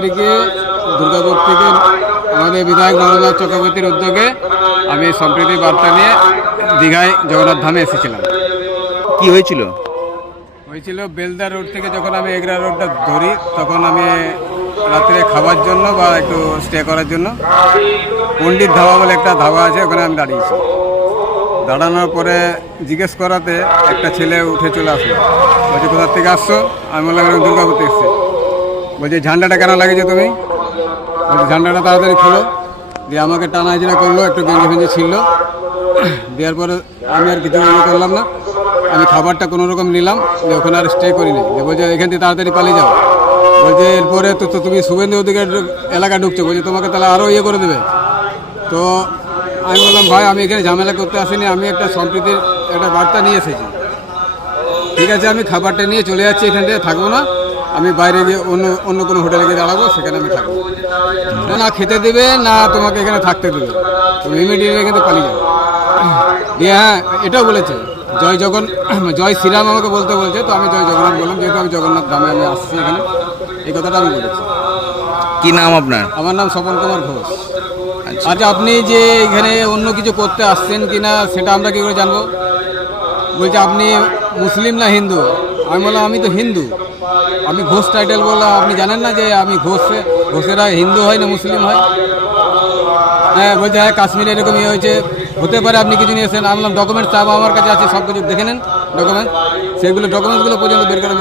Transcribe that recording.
তারিখে দুর্গাপুর থেকে আমাদের বিধায়ক নরেন্দ্র চক্রবর্তীর উদ্যোগে আমি সম্প্রীতি বার্তা নিয়ে দীঘায় জগন্নাথ ধামে এসেছিলাম। কি হয়েছিল? হয়েছিল বেলদা রোড থেকে যখন আমি এগরা রোডটা ধরি তখন আমি রাত্রে খাবার জন্য বা একটু স্টে করার জন্য পণ্ডিত ধাবা বলে একটা ধাবা আছে ওখানে আমি দাঁড়িয়েছি। দাঁড়ানোর পরে জিজ্ঞেস করাতে একটা ছেলে উঠে চলে আসলো। বলছে কোথার থেকে আসছো? আমি বললাম দুর্গাপুর থেকে এসছি। বলছে, ঝান্ডাটা কেন লাগিয়েছো তুমি? বলছে, ঝান্ডাটা তাড়াতাড়ি খোলো। দিয়ে আমাকে টানা হিজড়া করল, একটু গেঞ্জি ফেঞ্জি ছিল দেওয়ার পরে আমি আর কিছু ইয়ে করলাম না। আমি খাবারটা কোনো রকম নিলাম দিয়ে ওখানে আর স্টে করি না দিয়ে বলছে, এখান থেকে তাড়াতাড়ি পালিয়ে যাও। বলছে, এরপরে তো তুমি শুভেন্দু অধিকার এলাকা ঢুকছো। বলছে, তোমাকে তাহলে আরও ইয়ে করে দেবে। তো আমি বললাম, ভাই, আমি এখানে ঝামেলা করতে আসিনি। আমি একটা সম্প্রীতির একটা বার্তা নিয়ে এসেছি। ঠিক আছে আমি খাবারটা নিয়ে চলে যাচ্ছি এখান থেকে থাকব না। আমি বাইরে গিয়ে অন্য অন্য কোনো হোটেলে গিয়ে দাঁড়াবো সেখানে আমি থাকব। না, খেতে দেবে না তোমাকে এখানে থাকতে দেবে। তুমি ইমিডিয়েটলি এখান পালিয়ে যাবে। দিয়ে হ্যাঁ এটাও বলেছে জয় জগন জয় শ্রীরাম আমাকে বলতে বলছে তো আমি জয় জগন্নাথ বললাম যেহেতু আমি জগন্নাথ ধামে আমি আসছি এখানে এই কথাটা আমি বলেছি। কি নাম আপনার? আমার নাম স্বপন কুমার ঘোষ। আচ্ছা আপনি যে এখানে অন্য কিছু করতে আসছেন কিনা সেটা আমরা কি করে জানব? বলছে আপনি মুসলিম না হিন্দু? আমি বললাম, আমি তো হিন্দু। আমি ঘোষ টাইটেল বললাম আপনি জানেন না যে আমি ঘোষ, ঘোষেরা হিন্দু হয় না মুসলিম হয়? হ্যাঁ বলছে হ্যাঁ কাশ্মীরে এরকম ইয়ে হয়েছে। হতে পারে আপনি কিছু নিয়েছেন আমি বললাম ডকুমেন্টস চাপ আমার কাছে আছে সব কিছু দেখে নেন ডকুমেন্টস সেগুলো ডকুমেন্টসগুলো পর্যন্ত বের করে